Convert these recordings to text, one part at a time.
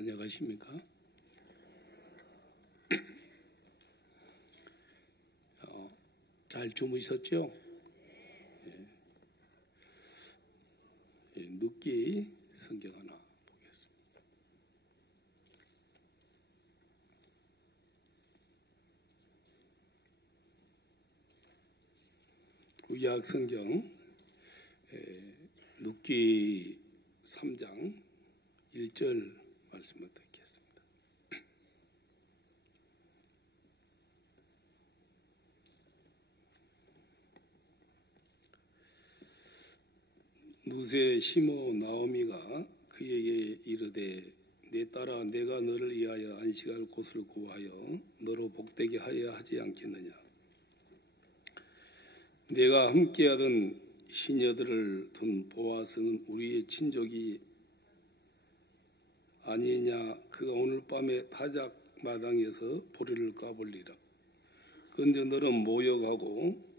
안녕하십니까? 잘 주무셨죠? 늦게 성경 하나 보겠습니다. 구약 성경 룻기 3장 1절 말씀을 듣겠습니다. 룻의 시모 나오미가 그에게 이르되 내 딸아 내가 너를 위하여 안식할 곳을 구하여 너로 복되게 하여야 하지 않겠느냐. 내가 함께하던 시녀들을 둔 보아스는 우리의 친족이 아니냐. 그가 오늘 밤에 타작 마당에서 보리를 까볼리라. 그런데 너는 모욕하고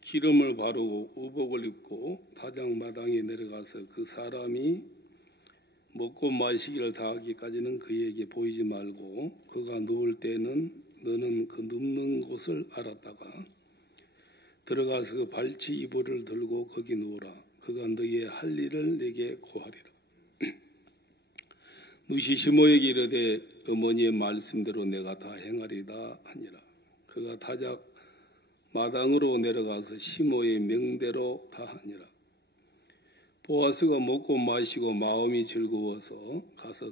기름을 바르고 의복을 입고 타작 마당에 내려가서 그 사람이 먹고 마시기를 다하기까지는 그에게 보이지 말고 그가 누울 때는 너는 그 눕는 곳을 알았다가 들어가서 그 발치 이불을 들고 거기 누우라. 그가 너의 할 일을 내게 고하리라. 룻이 시모에게 이르되 어머니의 말씀대로 내가 다 행하리다 하니라. 그가 타작 마당으로 내려가서 시모의 명대로 다 하니라. 보아스가 먹고 마시고 마음이 즐거워서 가서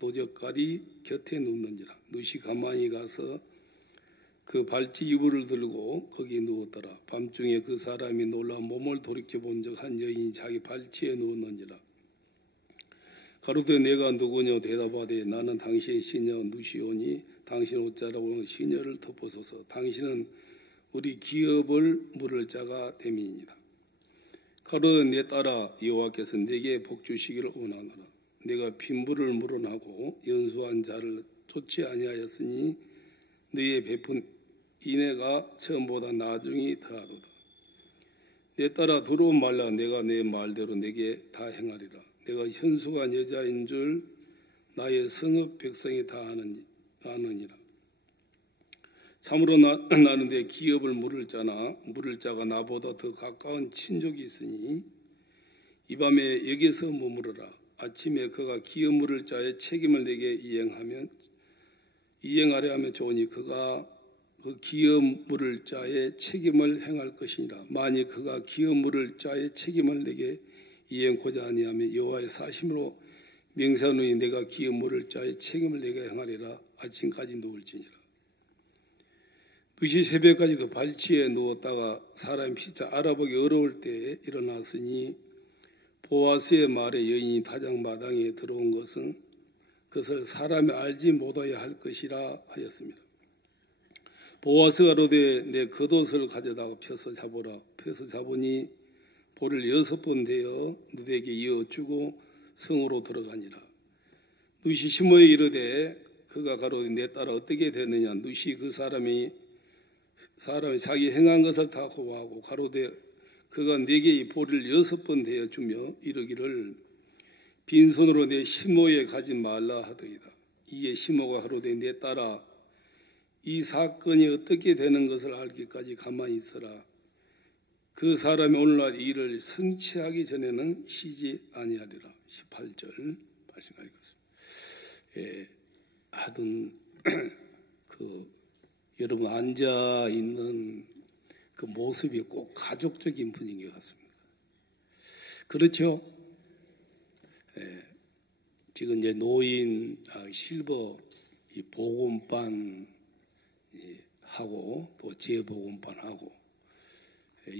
노적가리 곁에 눕는지라. 룻이 가만히 가서 그 발치 이불을 들고 거기 누웠더라. 밤중에 그 사람이 놀라 몸을 돌이켜본 적 한 여인이 자기 발치에 누웠는지라. 가로되 내가 누구냐 대답하되 나는 당신의 시녀 룻이오니 당신 옷자락으로 시녀를 덮어소서. 당신은 우리 기업을 물을 자가 됨이니라. 가로되 내 딸아 여호와께서 내게 복 주시기를 원하노라. 내가 빈부를 물어나고 연수한 자를 쫓지 아니하였으니 너의 베푼 인애가 처음보다 나중이 더하도다. 내 딸아 두려움 말라. 내가 내 말대로 내게 다 행하리라. 내가 현수한 여자인 줄 나의 성읍 백성이 다 아느니라. 참으로 나는 내 기업을 물을 자가 나보다 더 가까운 친족이 있으니 이 밤에 여기서 머무르라. 아침에 그가 기업 물을 자의 책임을 내게 이행하려 하면 좋으니 그가 그 기업 물을 자의 책임을 행할 것이니라. 만일 그가 기업 물을 자의 책임을 내게 이행고자 아니하면 여호와의 사심으로 맹세하노니 내가 기업 물을 자의 책임을 내게 행하리라. 아침까지 누울지니라. 룻이 새벽까지 그 발치에 누웠다가 사람이 피차 알아보기 어려울 때에 일어났으니 보아스의 말에 여인이 타작 마당에 들어온 것은 그것을 사람이 알지 못하여 할 것이라 하였습니다. 보아스가 이르되 내 겉옷을 가져다가 펴서 잡으라. 펴서 잡으니 볼을 6번 대어 룻에게 이어주고 성으로 들어가니라. 룻이 시모에게 이르되 그가 가로되 내 딸아 어떻게 됐느냐. 룻이 그 사람이 자기 행한 것을 다 고하고 가로되 그가 내게 이 볼을 6번 대어 주며 이르기를 빈손으로 내 시모에 가지 말라 하더이다. 이에 시모가 가로되 내 딸아 이 사건이 어떻게 되는 것을 알기까지 가만히 있어라. 그 사람이 오늘날 이 일을 성취하기 전에는 쉬지 아니하리라. 18절 말씀하겠습니다. 하여튼 여러분 앉아 있는 그 모습이 꼭 가족적인 분인 것 같습니다. 그렇죠? 지금 이제 노인 실버 이 복음반 하고 또 재복음반 하고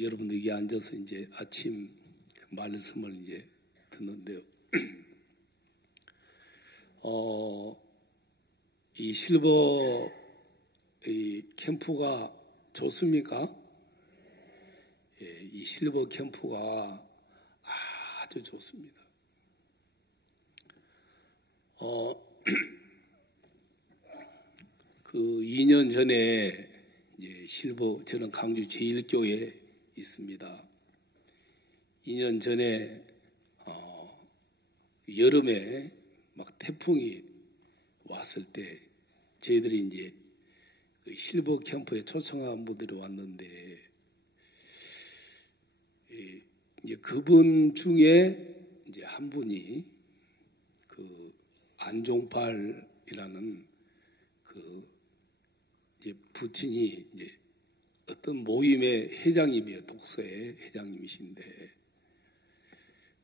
여러분 여기 앉아서 이제 아침 말씀을 이제 듣는데요. 이 실버 이 캠프가 좋습니까? 이 실버 캠프가 아주 좋습니다. 그 2년 전에 이제 실버 저는 강주 제1교회에 있습니다. 2년 전에 여름에 막 태풍이 왔을 때 저희들이 이제 그 실버 캠프에 초청한 분들이 왔는데 이제 그분 중에 이제 한 분이 그 안종팔이라는 그 이제 부친이 이제 어떤 모임의 회장님이에요. 독서의 회장님이신데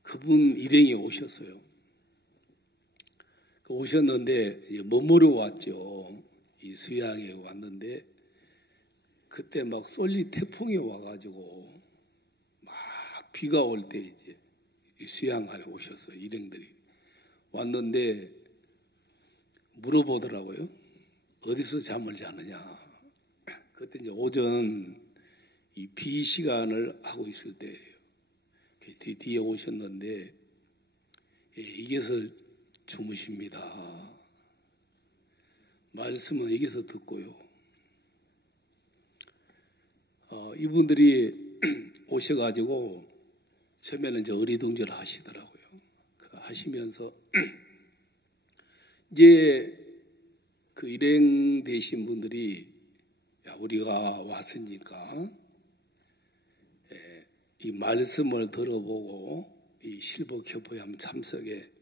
그분 일행이 오셨어요. 오셨는데 머무르러 왔죠. 이 수양에 왔는데 그때 막 쏠리 태풍이 와가지고 막 비가 올 때 이제 수양하러 오셨어요. 일행들이 왔는데 물어보더라고요. 어디서 잠을 자느냐. 그때 이제 오전 이 비 시간을 하고 있을 때예요. 뒤에 오셨는데 이게서 주무십니다. 말씀은 여기서 듣고요. 이분들이 오셔가지고 처음에는 이제 어리둥절 하시더라고요. 하시면서 이제 그 일행 되신 분들이 야, 우리가 왔으니까 이 말씀을 들어보고 이 실버 교포에 한번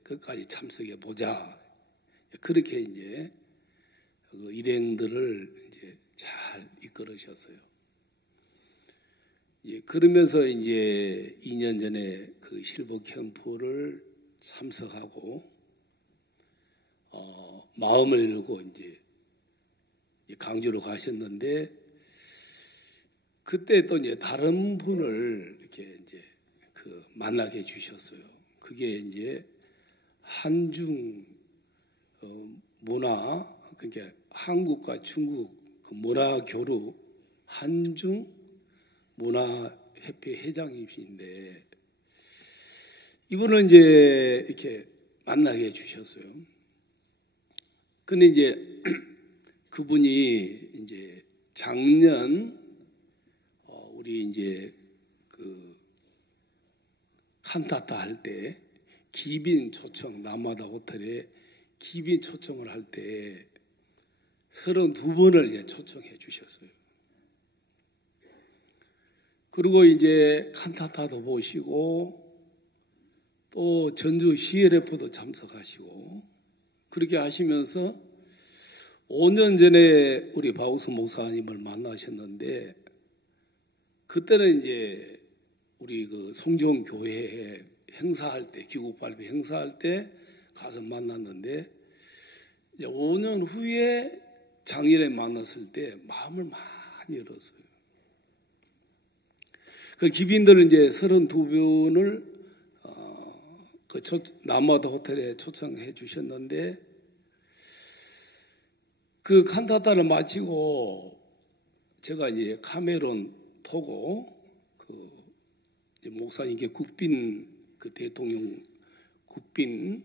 끝까지 참석해 보자. 그렇게 이제 그 일행들을 이제 잘 이끌으셨어요. 그러면서 이제 2년 전에 그 실버 캠프를 참석하고 마음을 열고 이제 강주로 가셨는데 그때 또 이제 다른 분을 이렇게 이제 그 만나게 해주셨어요. 그게 이제 한중 문화, 그러니까 한국과 중국 그 문화 교류 한중 문화협회 회장님이신데 이분을 이제 이렇게 만나게 해주셨어요. 근데 이제 그분이 이제 작년 우리 이제 그 칸타타 할 때 기빈 초청 남마다 호텔에 기빈 초청을 할 때 32번을 이제 초청해 주셨어요. 그리고 이제 칸타타도 보시고 또 전주 CLF도 참석하시고 그렇게 하시면서 5년 전에 우리 박우수 목사님을 만나셨는데 그때는 이제 우리 그 송정 교회에 행사할 때 기국 발표 행사할 때 가서 만났는데 이제 5년 후에 작년에 만났을 때 마음을 많이 열었어요. 그 기빈들은 이제 32분을 그 남마다 호텔에 초청해 주셨는데 그 칸타타를 마치고 제가 이제 카메론 토고 그 목사님께 국빈 그 대통령 국빈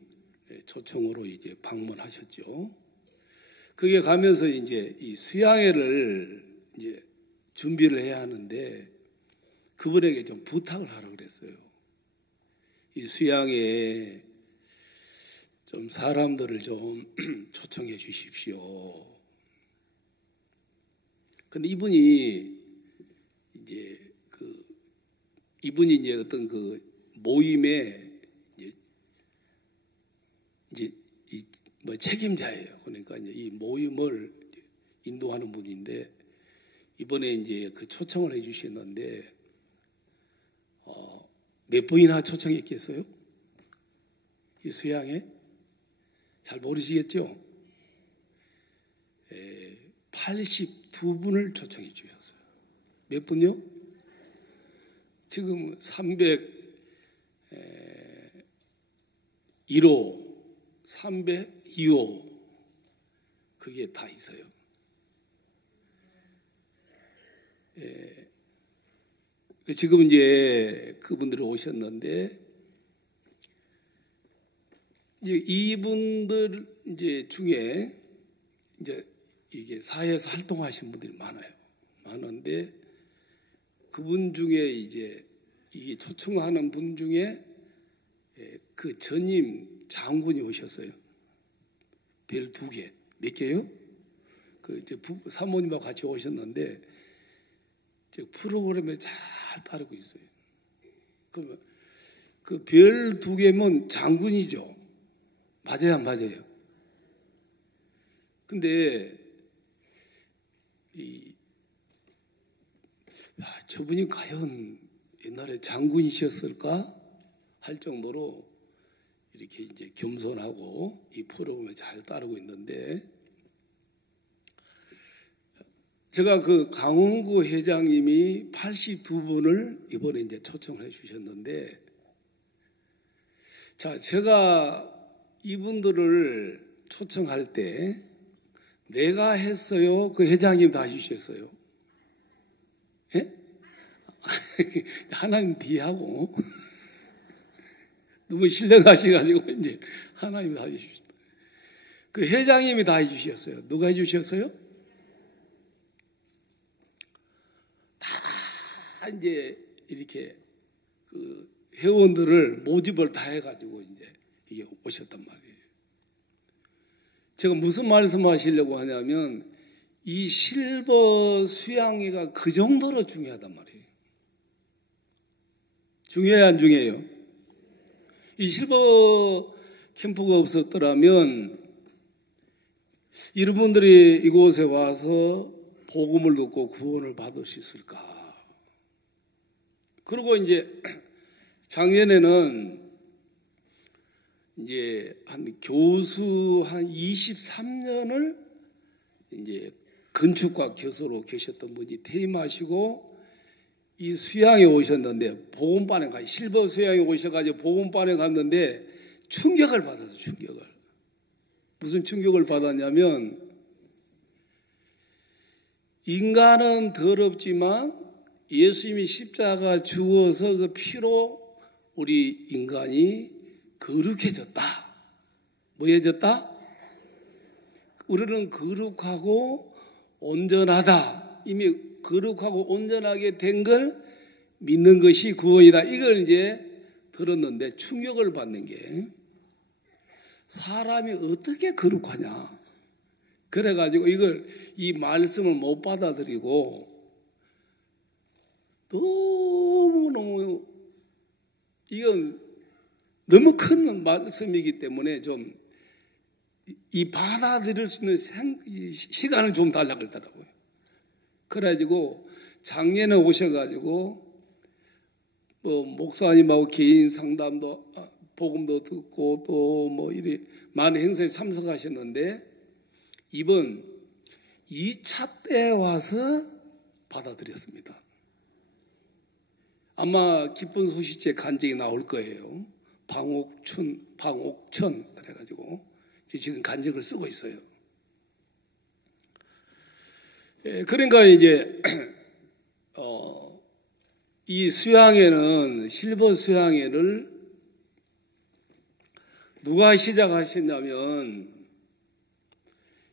초청으로 이제 방문하셨죠. 그게 가면서 이제 이 수양회를 이제 준비를 해야 하는데 그분에게 좀 부탁을 하라고 그랬어요. 이 수양회에 좀 사람들을 좀 초청해 주십시오. 근데 이분이 이제 어떤 그 모임에 이제 뭐 책임자예요. 그러니까 이제 이 모임을 인도하는 분인데 이번에 이제 그 초청을 해 주셨는데 몇 분이나 초청했겠어요? 이 수양회? 잘 모르시겠죠? 82분을 초청해 주셨어요. 몇 분요? 지금 301호, 302호 그게 다 있어요. 지금 이제 그분들이 오셨는데 이제 이분들 이제 중에 이제 이게 사회에서 활동하신 분들이 많은데 그분 중에 이제 이 초청하는 분 중에 그 전임 장군이 오셨어요. 별 2개. 몇 개요? 사모님하고 같이 오셨는데 프로그램에 잘 따르고 있어요. 그러면 그 별 2개면 장군이죠. 맞아요, 안 맞아요? 근데 저분이 과연 옛날에 장군이셨을까 할 정도로 이렇게 이제 겸손하고 이 프로그램을 잘 따르고 있는데, 제가 그 강원구 회장님이 82분을 이번에 이제 초청을 해 주셨는데, 자, 제가 이분들을 초청할 때 내가 했어요? 그 회장님 다 해주셨어요? 예? 하나님 뒤하고 너무 신령하셔가지고 이제 하나님 다 해주셨어요. 그 회장님이 다 해주셨어요. 누가 해주셨어요? 다 이제 이렇게 그 회원들을 모집을 다 해가지고 이제 이게 오셨단 말이에요. 제가 무슨 말씀하시려고 하냐면 이 실버 수양회가 그 정도로 중요하단 말이에요. 중요해요, 안 중요해요? 이 실버 캠프가 없었더라면 이런 분들이 이곳에 와서 복음을 듣고 구원을 받을 수 있을까? 그리고 이제 작년에는 이제 한 교수 한 23년을 이제 건축과 교수로 계셨던 분이 퇴임하시고 이 수양에 오셨는데, 복음반에 실버 수양에 오셔가지고 복음반에 갔는데 충격을 받았어요. 충격을. 무슨 충격을 받았냐면, 인간은 더럽지만 예수님이 십자가 죽어서 그 피로 우리 인간이 거룩해졌다. 뭐해졌다? 우리는 거룩하고 온전하다. 이미 거룩하고 온전하게 된 걸 믿는 것이 구원이다. 이걸 이제 들었는데 충격을 받는 게, 사람이 어떻게 거룩하냐. 그래가지고 이 말씀을 못 받아들이고 너무너무 이건 너무 큰 말씀이기 때문에 좀 이 받아들일 수 있는 시간을 좀 달라고 그러더라고요. 그래가지고 작년에 오셔가지고 뭐 목사님하고 개인 상담도 복음도 듣고 또 뭐 이리 많은 행사에 참석하셨는데, 이번 2차 때 와서 받아들였습니다. 아마 기쁜 소식제 간증이 나올 거예요. 방옥천 그래가지고 지금 간증을 쓰고 있어요. 그러니까 이제 이 수양회는, 실버 수양회를 누가 시작하셨냐면,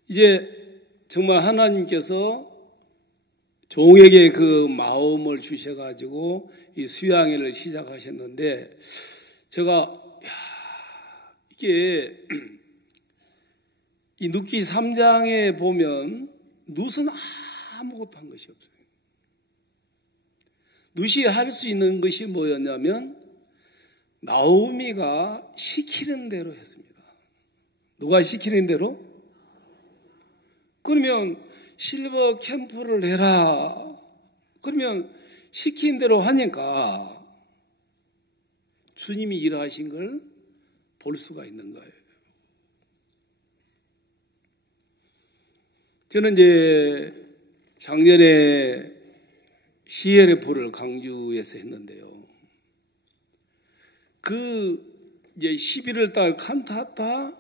이제 정말 하나님께서 종에게 그 마음을 주셔가지고 이 수양회를 시작하셨는데, 제가 이게 이 눕기 3장에 보면 룻은 아무것도 한 것이 없어요. 룻이 할 수 있는 것이 뭐였냐면 나오미가 시키는 대로 했습니다. 누가 시키는 대로? 그러면 실버 캠프를 해라. 그러면 시킨 대로 하니까 주님이 일하신 걸 볼 수가 있는 거예요. 저는 이제 작년에 CLF를 강주에서 했는데요. 이제 11월 달 칸타타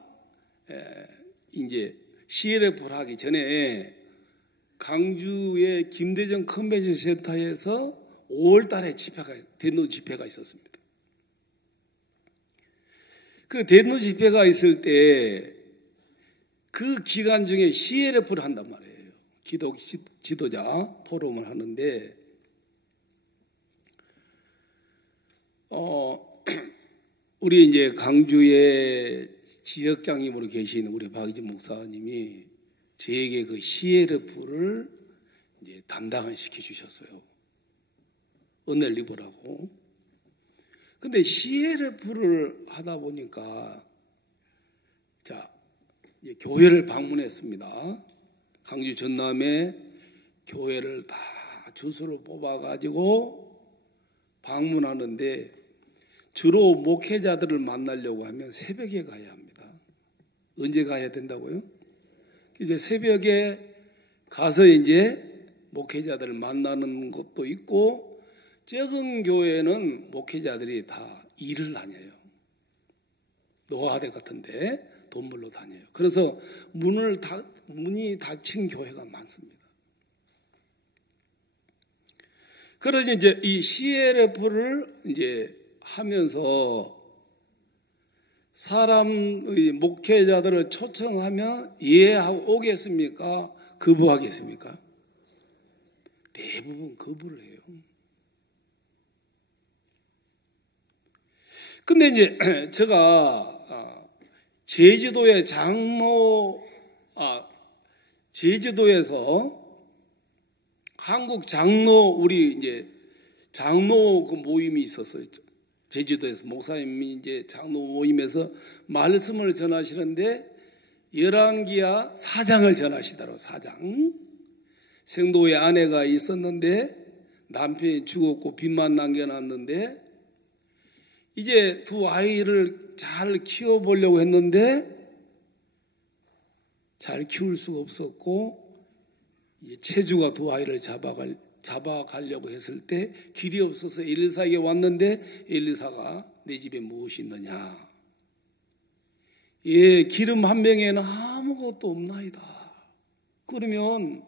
이제 CLF를 하기 전에 강주의 김대중 컨벤션 센터에서 5월 달에 대노 집회가 있었습니다. 그 대노 집회가 있을 때 그 기간 중에 CLF를 한단 말이에요. 기독 지도자 포럼을 하는데, 우리 이제 강주에 지역장님으로 계신 우리 박이진 목사님이 저에게 그 CLF를 이제 담당을 시켜주셨어요. 은혜를 입으라고. 근데 CLF를 하다 보니까, 자, 교회를 방문했습니다. 강주 전남에 교회를 다 주소를 뽑아가지고 방문하는데, 주로 목회자들을 만나려고 하면 새벽에 가야 합니다. 언제 가야 된다고요? 이제 새벽에 가서 이제 목회자들을 만나는 것도 있고, 적은 교회는 목회자들이 다 일을 다녀요. 노화대 같은데 돈 벌러 다녀요. 그래서 문이 닫힌 교회가 많습니다. 그래서 이제 이 CLF를 이제 하면서 사람의 목회자들을 초청하면 이해하고 오겠습니까? 거부하겠습니까? 대부분 거부를 해요. 근데 이제 제가 제주도의 제주도에서 한국 장로 우리 이제 장로 그 모임이 있었어요. 제주도에서 목사님이 이제 장로 모임에서 말씀을 전하시는데 열왕기하 4장을 전하시더라고요. 4장. 생도의 아내가 있었는데 남편이 죽었고 빚만 남겨놨는데 이제 두 아이를 잘 키워보려고 했는데 잘 키울 수가 없었고 체주가 두 아이를 잡아가려고 했을 때 길이 없어서 엘리사에게 왔는데 엘리사가 내 집에 무엇이 있느냐? 예, 기름 한 병에는 아무것도 없나이다. 그러면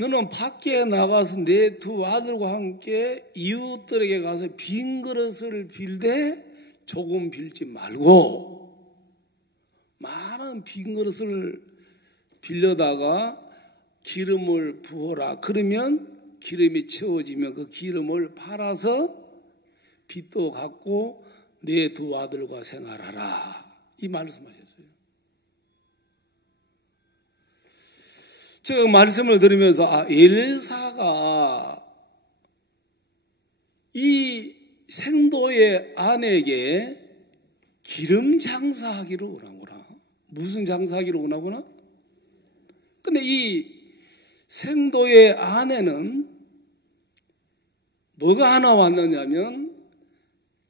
너는 밖에 나가서 내 두 아들과 함께 이웃들에게 가서 빈 그릇을 빌되 조금 빌지 말고 많은 빈 그릇을 빌려다가 기름을 부어라. 그러면 기름이 채워지면 그 기름을 팔아서 빚도 갚고 내 두 아들과 생활하라. 이 말씀하셨어요. 제가 말씀을 들으면서 엘사가 이 생도의 아내에게 기름 장사하기를 원하구나. 무슨 장사하기를 원하구나? 근데 이 생도의 아내는 뭐가 하나 왔느냐면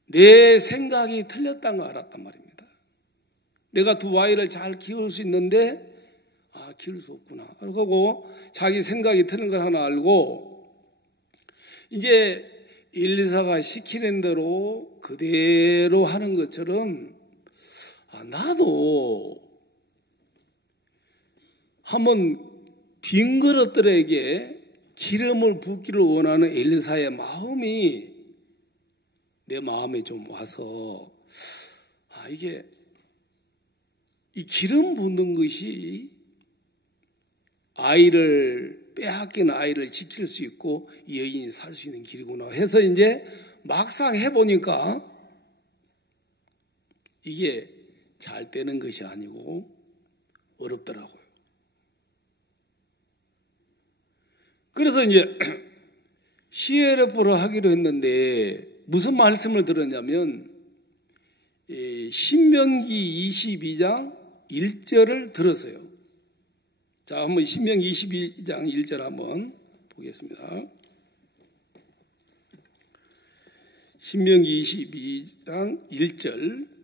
내 생각이 틀렸다는 걸 알았단 말입니다. 내가 두 아이를 잘 키울 수 있는데 키울 수 없구나. 그러고 자기 생각이 틀린 걸 하나 알고 이제 엘리사가 시키는 대로 그대로 하는 것처럼 나도 한번 빈 그릇들에게 기름을 붓기를 원하는 엘리사의 마음이 내 마음에 좀 와서 이게 이 기름 붓는 것이 아이를 빼앗긴 아이를 지킬 수 있고 여인이 살 수 있는 길이구나 해서 이제 막상 해보니까 이게 잘 되는 것이 아니고 어렵더라고요. 그래서 이제 CLF를 하기로 했는데 무슨 말씀을 들었냐면 신명기 22장 1절을 들었어요. 자, 한번 신명기 22장 1절 한번 보겠습니다. 신명기 22장 1절.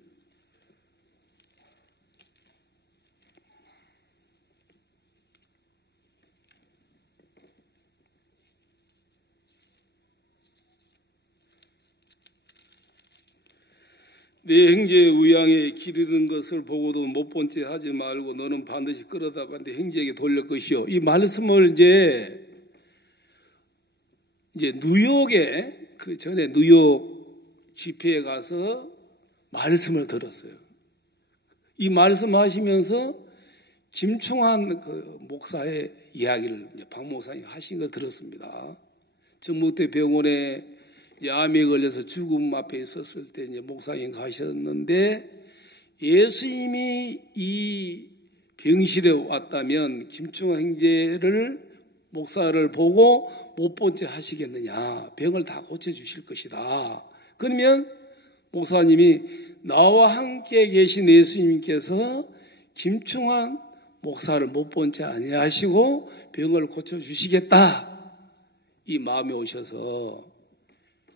내 형제의 우양에 기르는 것을 보고도 못 본 채 하지 말고 너는 반드시 끌어다가 내 형제에게 돌릴 것이요. 이 말씀을 이제 뉴욕에 그 전에 뉴욕 집회에 가서 말씀을 들었어요. 이 말씀하시면서 김충환 그 목사의 이야기를 박 목사님 하신 걸 들었습니다. 정목대 병원에 암에 걸려서 죽음 앞에 있었을 때 이제 목사님 가셨는데 예수님이 이 병실에 왔다면 김충환 형제를 목사를 보고 못 본 채 하시겠느냐. 병을 다 고쳐주실 것이다. 그러면 목사님이 나와 함께 계신 예수님께서 김충환 목사를 못 본 채 아니하시고 병을 고쳐주시겠다. 이 마음에 오셔서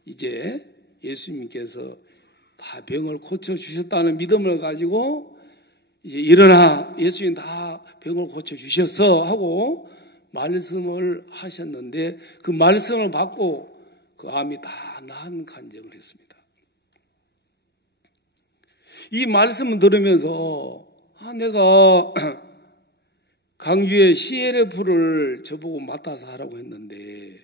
이제 예수님께서 다 병을 고쳐주셨다는 믿음을 가지고 이제 일어나 예수님 다 병을 고쳐주셨어 하고 말씀을 하셨는데 그 말씀을 받고 그 암이 다 나은 간증을 했습니다. 이 말씀을 들으면서 내가 강주의 CLF를 저보고 맡아서 하라고 했는데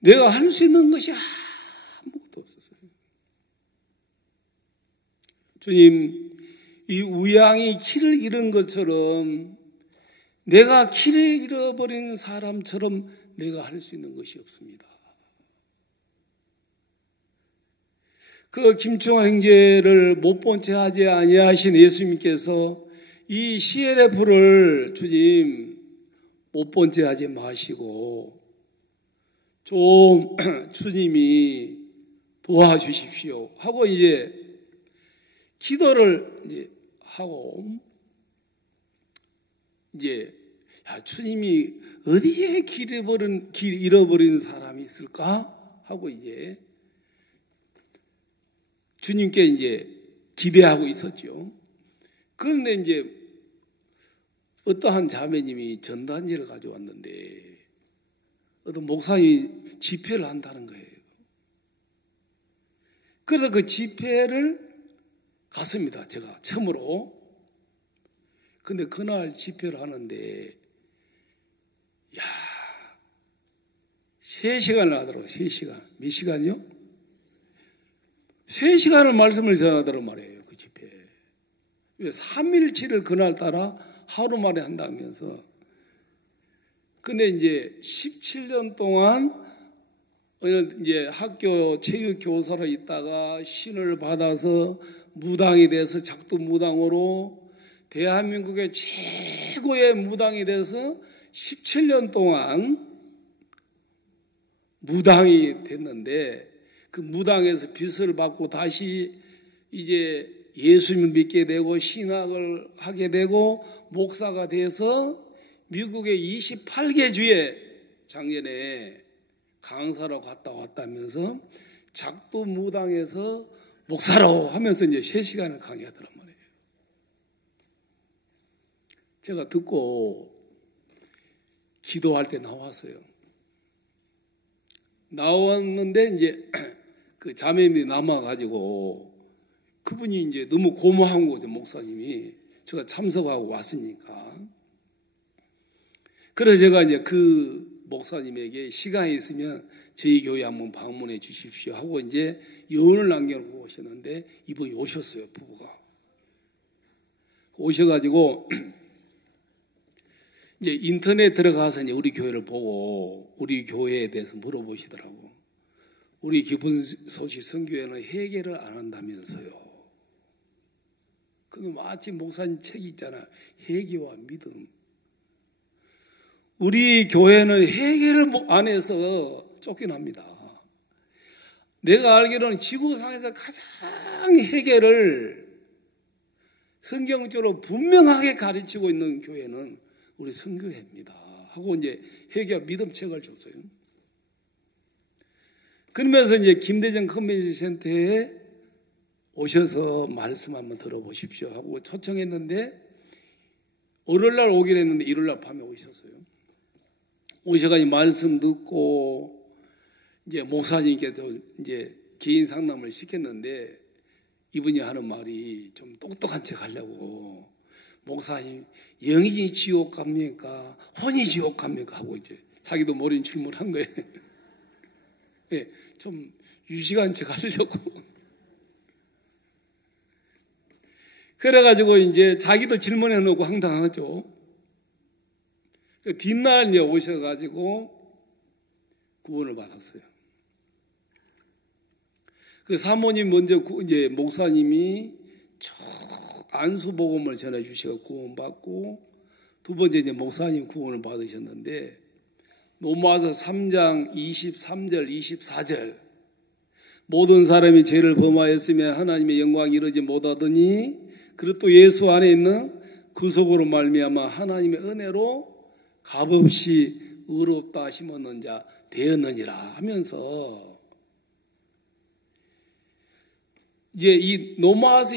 내가 할 수 있는 것이 아무것도 없었어요. 주님, 이 우양이 길을 잃은 것처럼 내가 길을 잃어버린 사람처럼 내가 할 수 있는 것이 없습니다. 그 김충환 형제를 못 본 채 하지 아니하신 예수님께서 이 CLF를 주님 못 본 채 하지 마시고 좀 주님이 도와주십시오 하고 이제 기도를 이제 하고 이제 주님이 어디에 길 잃어버린 사람이 있을까 하고 이제 주님께 이제 기대하고 있었죠. 그런데 이제 어떠한 자매님이 전단지를 가져왔는데 어떤 목사님이 집회를 한다는 거예요. 그래서 그 집회를 갔습니다. 제가 처음으로. 근데 그날 집회를 하는데 3시간을 하더라고요. 3시간. 몇 시간이요? 3시간을 말씀을 전하더란 말이에요. 그 집회. 3일치를 그날따라 하루 만에 한다면서. 근데 이제 17년 동안 이제 학교 체육 교사로 있다가 신을 받아서 무당이 돼서 작두 무당으로 대한민국의 최고의 무당이 돼서 17년 동안 무당이 됐는데 그 무당에서 빚을 받고 다시 이제 예수님을 믿게 되고 신학을 하게 되고 목사가 돼서 미국의 28개 주에 작년에 강사로 갔다 왔다면서 작두 무당에서 목사로 하면서 이제 3시간을 강의하더란 말이에요. 제가 듣고 기도할 때 나왔어요. 나왔는데 이제 그 자매님이 남아가지고 그분이 이제 너무 고마운 거죠, 목사님이. 제가 참석하고 왔으니까. 그래서 제가 이제 그 목사님에게 시간이 있으면 저희 교회 한번 방문해 주십시오 하고 이제 여운을 남겨놓고 오셨는데 이분이 오셨어요, 부부가. 오셔가지고 이제 인터넷 들어가서 이제 우리 교회를 보고 우리 교회에 대해서 물어보시더라고. 우리 기쁜 소식 선교회는 회개를 안 한다면서요. 그럼 마치 목사님 책이 있잖아. 회개와 믿음. 우리 교회는 회개를 안 해서 쫓겨납니다. 내가 알기로는 지구상에서 가장 회개를 성경적으로 분명하게 가르치고 있는 교회는 우리 선교회입니다. 하고 이제 회개와 믿음 책을 줬어요. 그러면서 이제 김대정 컨벤션 센터에 오셔서 말씀 한번 들어보십시오 하고 초청했는데 월요일날 오기로 했는데 일요일날 밤에 오셨어요. 오셔가지고 말씀 듣고 이제 목사님께서 이제 개인 상담을 시켰는데 이분이 하는 말이 좀 똑똑한 척 하려고 목사님 영이 지옥 갑니까? 혼이 지옥 갑니까? 하고 이제 자기도 모르는 질문을 한 거예요. 네, 좀 유식한 척 하려고. 그래가지고 이제 자기도 질문해 놓고 황당하죠. 그 뒷날 이제 오셔가지고 구원을 받았어요. 그 사모님 먼저 이제 목사님이 안수복음을 전해 주시고 구원받고, 두 번째 이제 목사님 구원을 받으셨는데, 로마서 3장 23절 24절 모든 사람이 죄를 범하였으면 하나님의 영광이 이루지 못하더니 그리고 또 예수 안에 있는 구속으로 말미암아 하나님의 은혜로 값없이 의롭다 하심 얻는 자 되었느니라 하면서, 이제 이 로마서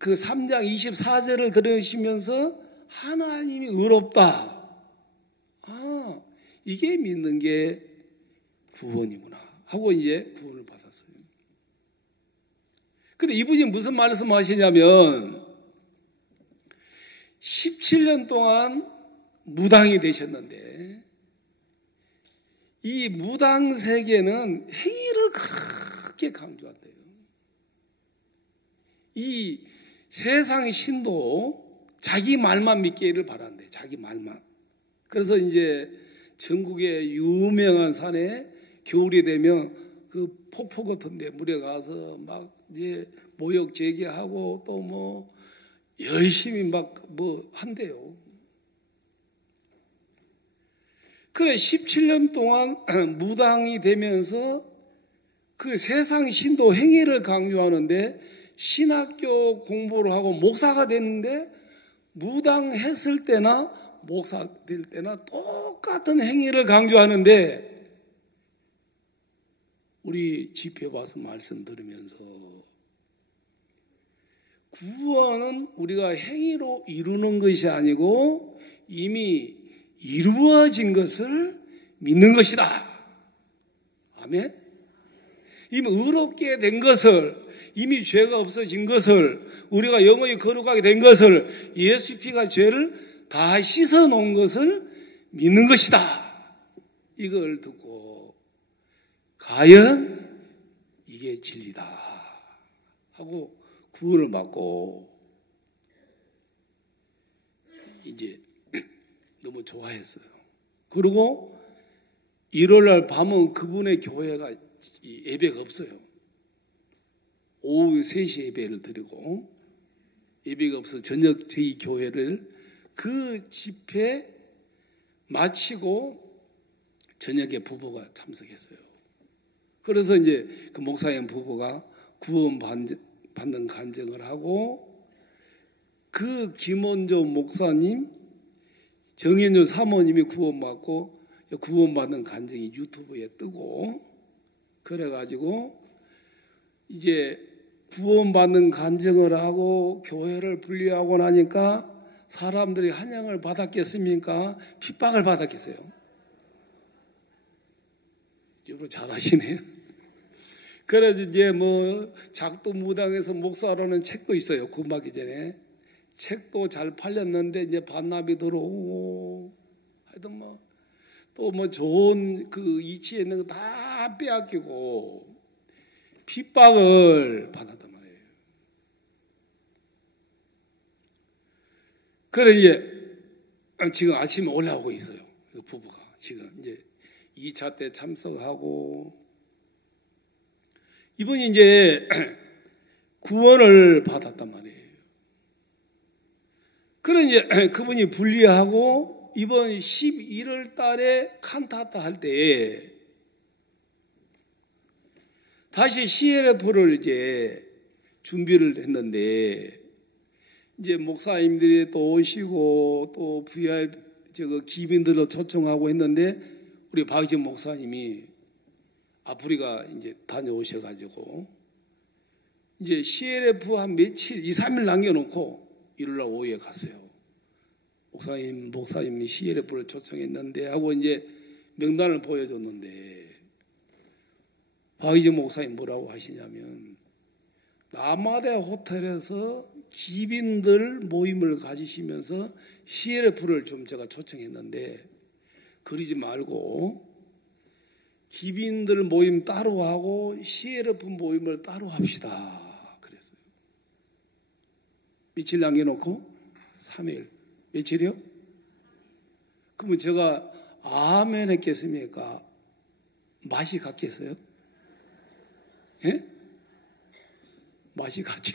3장 24절을 들으시면서 하나님이 의롭다, 이게 믿는 게 구원이구나 하고 이제 구원을 받았어요. 근데 이분이 무슨 말씀 하시냐면 17년 동안 무당이 되셨는데 이 무당 세계는 행위를 크게 강조한대요. 이 세상 신도 자기 말만 믿기를 바란대. 자기 말만. 그래서 이제 전국의 유명한 산에 겨울이 되면 그 폭포 같은 데 물에 가서 막 이제 모욕 제기하고 또 뭐 열심히 막 뭐 한대요. 그래 17년 동안 무당이 되면서 그 세상 신도 행위를 강조하는데 신학교 공부를 하고 목사가 됐는데 무당했을 때나 목사 될 때나 똑같은 행위를 강조하는데, 우리 집회 와서 말씀 들으면서 구원은 우리가 행위로 이루는 것이 아니고 이미 이루어진 것을 믿는 것이다. 아멘? 이미 의롭게 된 것을, 이미 죄가 없어진 것을, 우리가 영원히 거룩하게 된 것을, 예수 피가 죄를 다 씻어놓은 것을 믿는 것이다. 이걸 듣고 과연 이게 진리다 하고 구원을 받고 이제 너무 좋아했어요. 그리고 일요일날 밤은 그분의 교회가 예배가 없어요. 오후 3시 예배를 드리고 예배가 없어서 저녁 저희 교회를 그 집회 마치고 저녁에 부부가 참석했어요. 그래서 이제 그 목사님 부부가 구원 받는 간증을 하고, 그 김원조 목사님, 정현주 사모님이 구원받고 구원받는 간증이 유튜브에 뜨고, 그래가지고 이제 구원받는 간증을 하고 교회를 분리하고 나니까 사람들이 환영을 받았겠습니까? 핍박을 받았겠어요? 여러분 잘하시네요. 그래서 이제 뭐 작두 무당에서 목사라는 책도 있어요. 구원받기 전에 책도 잘 팔렸는데 이제 반납이 들어오고, 하여튼 뭐 또 뭐 좋은 그 이치에 있는 거 다 빼앗기고 핍박을 받았단 말이에요. 그래 이제 지금 아침에 올라오고 있어요. 그 부부가 지금 이제 2차 때 참석하고, 이분이 이제 구원을 받았단 말이에요. 그래 이제 그분이 분리하고 이번 11월 달에 칸타타 할 때 다시 CLF를 이제 준비를 했는데, 이제 목사님들이 또 오시고 또 VIP 기빈들도 초청하고 했는데, 우리 박희진 목사님이 아프리카 이제 다녀오셔가지고 이제 CLF 한 며칠 2, 3일 남겨놓고 일요일날 오후에 갔어요. 목사님이 CLF를 초청했는데 하고 이제 명단을 보여줬는데, 박희진 목사님 뭐라고 하시냐면, 남아대 호텔에서 기빈들 모임을 가지시면서 CLF를 좀 제가 초청했는데 그러지 말고 기빈들 모임 따로 하고 CLF 모임을 따로 합시다. 그랬어요. 며칠 남겨놓고 3일. 며칠이요? 그러면 제가 아멘 했겠습니까? 맛이 갔겠어요? 예? 맛이 같죠.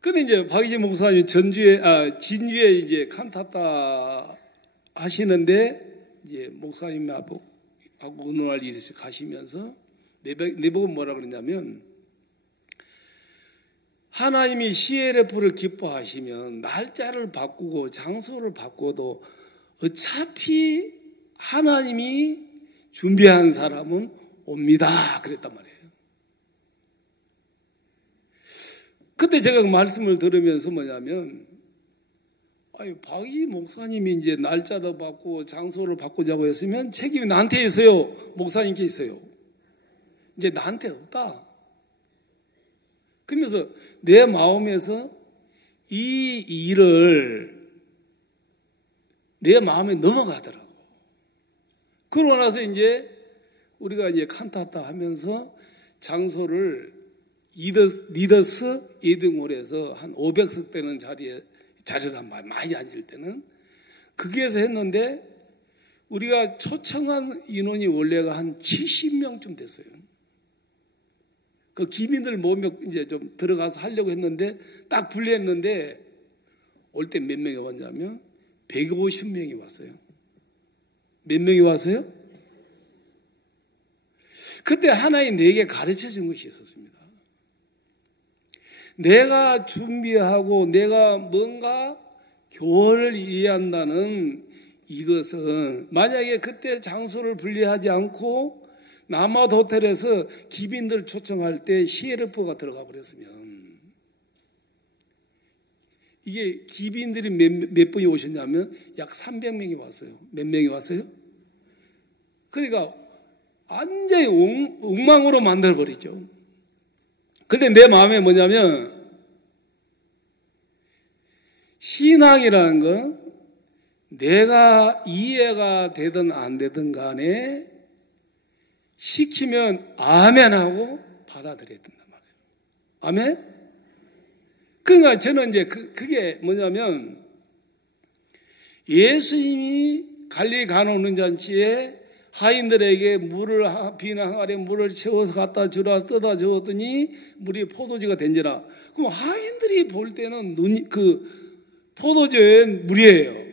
근데 이제 박이재 목사님 진주에 이제 칸타타 하시는데 이제 목사님하고 어느 날 이렇게 가시면서 내보고 뭐라 그러냐면, 하나님이 CLF를 기뻐하시면 날짜를 바꾸고 장소를 바꿔도 어차피 하나님이 준비한 사람은 옵니다. 그랬단 말이에요. 그때 제가 그 말씀을 들으면서 뭐냐면, 박이 목사님이 이제 날짜도 바꾸고 장소를 바꾸자고 했으면 책임이 나한테 있어요? 목사님께 있어요? 이제 나한테 없다. 그러면서 내 마음에서 이 일을 내 마음에 넘어가더라고. 그러고 나서 이제 우리가 이제 칸타타 하면서 장소를 리더스 이등홀에서 한 500석 되는 자리를 많이 앉을 때는 거기에서 했는데, 우리가 초청한 인원이 원래가 한 70명쯤 됐어요. 그 기민들 모임에 이제 좀 들어가서 하려고 했는데 딱 분리했는데 올 때 몇 명이 왔냐면 150명이 왔어요. 몇 명이 왔어요? 그때 하나님 내게 가르쳐 준 것이 있었습니다. 내가 준비하고 내가 뭔가 교회를 이해한다는 이것은, 만약에 그때 장소를 분리하지 않고 남아도 호텔에서 기빈들 초청할 때 CLF가 들어가 버렸으면, 이게 기빈들이 몇 분이 오셨냐면 약 300명이 왔어요. 몇 명이 왔어요? 그러니까 완전히 엉망으로 만들어버리죠. 근데 내 마음에 뭐냐면, 신앙이라는 건 내가 이해가 되든 안 되든 간에 시키면 아멘하고 받아들여야 된단 말이에요. 아멘? 그러니까 저는 이제 그게 뭐냐면, 예수님이 갈릴리 가나 운전잔치에 하인들에게 비나 항아리에 물을 채워서 갖다 주라 떠다 주었더니 물이 포도주가 된지라. 그럼 하인들이 볼 때는 포도주의 물이에요.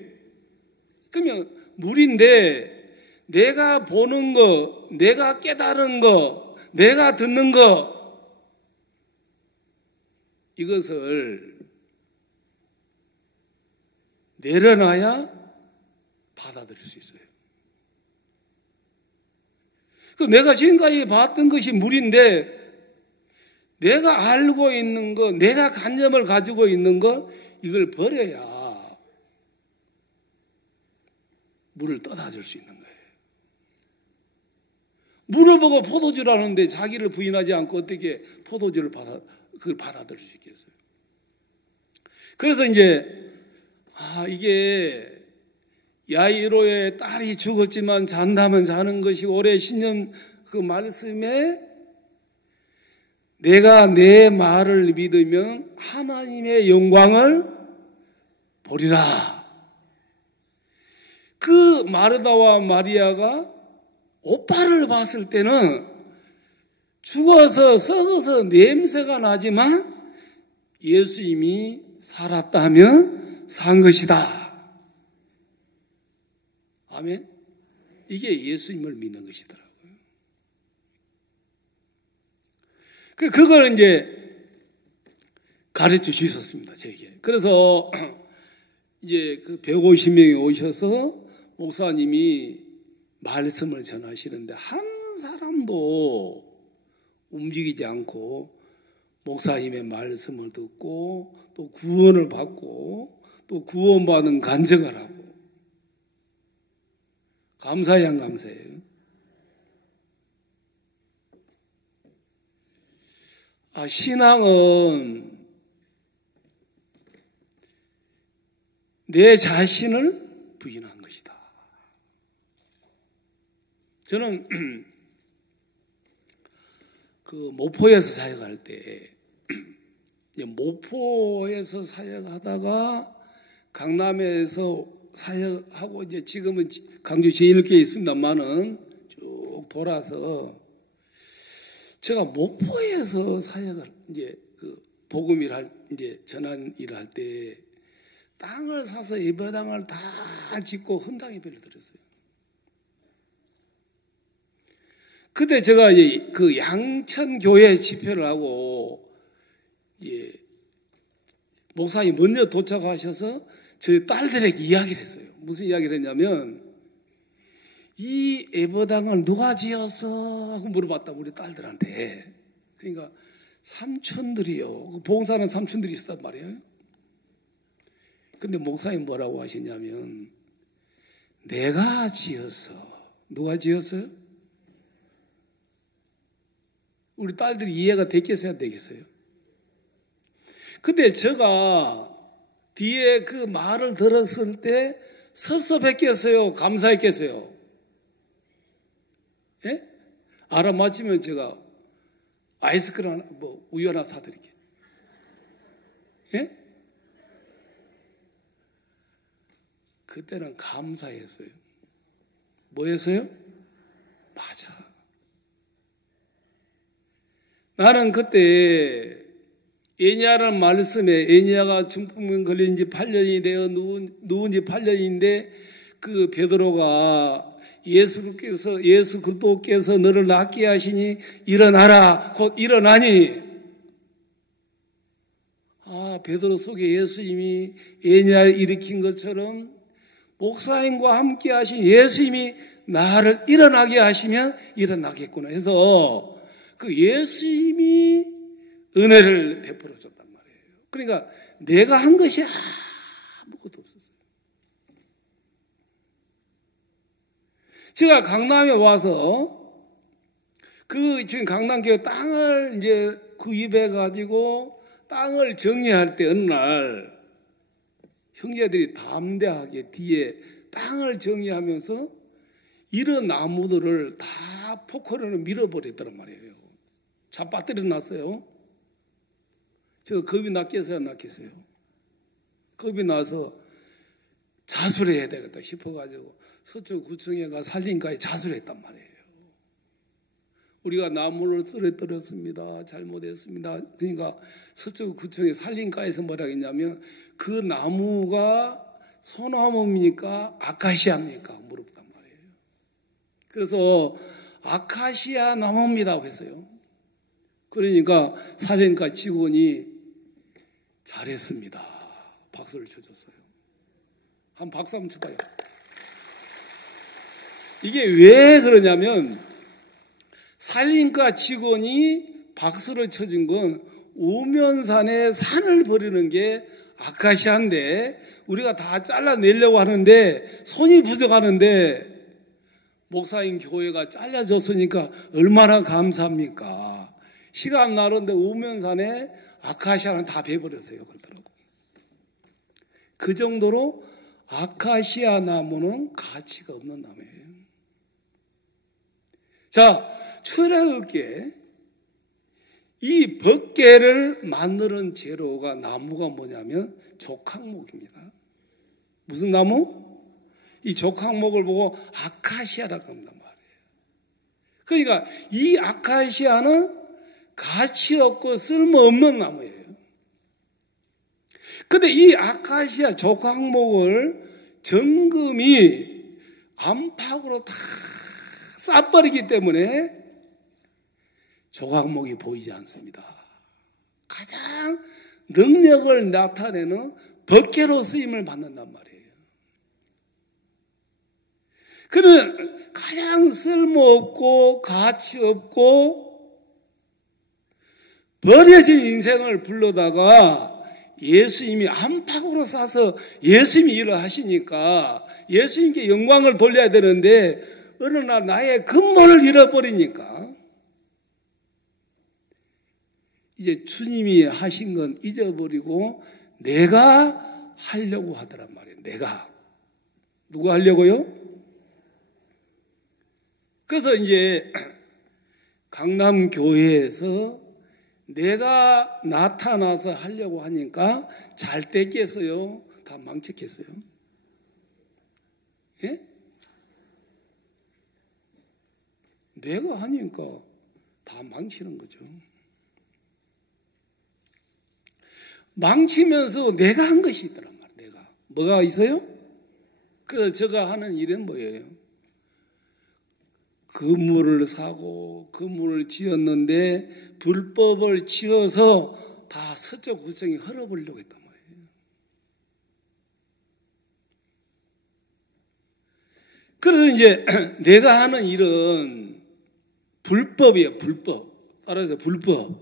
그러면 물인데, 내가 보는 거, 내가 깨달은 거, 내가 듣는 거, 이것을 내려놔야 받아들일 수 있어요. 내가 지금까지 봤던 것이 물인데, 내가 알고 있는 거, 내가 관념을 가지고 있는 거, 이걸 버려야 물을 떠다 줄 수 있는 거예요. 물을 보고 포도주라는데 자기를 부인하지 않고 어떻게 포도주를 그걸 받아들일 수 있겠어요? 그래서 이제, 이게 야이로의 딸이 죽었지만 잔다면 자는 것이 올해 신년 그 말씀에, 내가 내 말을 믿으면 하나님의 영광을 보리라. 그 마르다와 마리아가 오빠를 봤을 때는 죽어서 썩어서 냄새가 나지만 예수님이 살았다면 산 것이다. 아멘? 이게 예수님을 믿는 것이더라고요. 그걸 이제 가르쳐 주셨습니다, 저에게. 그래서 이제 그 150명이 오셔서 목사님이 말씀을 전하시는데 한 사람도 움직이지 않고 목사님의 말씀을 듣고 또 구원을 받고 또 구원받은 간증을 하고, 감사해야 안 감사해요? 신앙은 내 자신을 부인한 것이다. 저는 그 모포에서 사역할 때, 모포에서 사역하다가 강남에서 사역하고 이제 지금은 강주 제1교회에 있습니다만은 쭉 돌아서 제가 목포에서 사역을 이제 복음일 할 이제 전한 일을 할 때 땅을 사서 예배당을 다 짓고 헌당 예배를 드렸어요. 그때 제가 이제 그 양천교회 집회를 하고 예, 목사님 먼저 도착하셔서 저희 딸들에게 이야기를 했어요. 무슨 이야기를 했냐면 이 예배당을 누가 지었어? 하고 물어봤다 우리 딸들한테. 그러니까 삼촌들이요. 봉사하는 삼촌들이 있었단 말이에요. 근데 목사님 뭐라고 하셨냐면 내가 지었어. 누가 지었어요? 우리 딸들이 이해가 됐겠어요? 안 되겠어요? 근데 제가 뒤에 그 말을 들었을 때 섭섭했겠어요? 감사했겠어요? 예? 알아맞히면 제가 아이스크림 하나, 우유 하나 사드릴게요. 예? 그때는 감사했어요. 뭐였어요? 맞아. 나는 그때 에니야라는 말씀에 에니야가 중풍병 걸린 지 8년이 되어 누운 지 8년인데 그 베드로가 예수 그리스도께서 너를 낫게 하시니 일어나라 곧 일어나니 베드로 속에 예수님이 에니야를 일으킨 것처럼 목사님과 함께 하신 예수님이 나를 일어나게 하시면 일어나겠구나 해서 그 예수님이 은혜를 베풀어 줬단 말이에요. 그러니까 내가 한 것이 아무것도 없었어요. 제가 강남에 와서 지금 강남교회 땅을 이제 구입해 가지고 땅을 정리할 때 어느 날 형제들이 담대하게 뒤에 땅을 정리하면서 이런 나무들을 다 포크로는 밀어버렸단 말이에요. 잡아뜨려 놨어요. 제가 겁이 났겠어요, 안 났겠어요? 겁이 나서 자수해야 되겠다 싶어가지고 서초구청에 가 산림가에 자수했단 말이에요. 우리가 나무를 쓰러뜨렸습니다. 잘못했습니다. 그러니까 서초구청의 산림가에서 뭐라 했냐면 그 나무가 소나무입니까? 아카시아입니까? 물었단 말이에요. 그래서 아카시아 나무입니다 했어요. 그러니까 산림가 직원이 잘했습니다. 박수를 쳐줬어요. 한 박수 한번 쳐봐요. 이게 왜 그러냐면 산림가 직원이 박수를 쳐준 건 우면산에 산을 버리는 게 아카시아인데 우리가 다 잘라내려고 하는데 손이 부족하는데 목사님 교회가 잘라줬으니까 얼마나 감사합니까? 시간 나는데 우면산에 아카시아는 다 베버렸어요. 그러더라고. 그 정도로 아카시아 나무는 가치가 없는 나무예요. 자, 철학계 이 법계를 만드는 재료가 나무가 뭐냐면 족항목입니다. 무슨 나무? 이 족항목을 보고 아카시아라고 한단 말이에요. 그러니까 이 아카시아는 가치 없고 쓸모없는 나무예요. 근데 이 아카시아 족항목을 정금이 안팎으로 다 싸버리기 때문에 족항목이 보이지 않습니다. 가장 능력을 나타내는 법계로 쓰임을 받는단 말이에요. 그는 가장 쓸모없고 가치 없고 버려진 인생을 불러다가 예수님이 안팎으로 싸서 예수님이 일을 하시니까 예수님께 영광을 돌려야 되는데 어느 날 나의 근본을 잃어버리니까 이제 주님이 하신 건 잊어버리고 내가 하려고 하더란 말이에요. 내가. 누가 하려고요? 그래서 이제 강남교회에서 내가 나타나서 하려고 하니까 잘 됐겠어요? 다 망쳤겠어요? 예? 내가 하니까 다 망치는 거죠. 망치면서 내가 한 것이 있더란 말이에요. 내가. 뭐가 있어요? 그래서 제가 하는 일은 뭐예요? 건물을 사고 건물을 지었는데 불법을 지어서 다 서쪽 구청이 헐어버리려고 했단 말이에요. 그래서 이제 내가 하는 일은 불법이에요. 불법. 따라서 불법.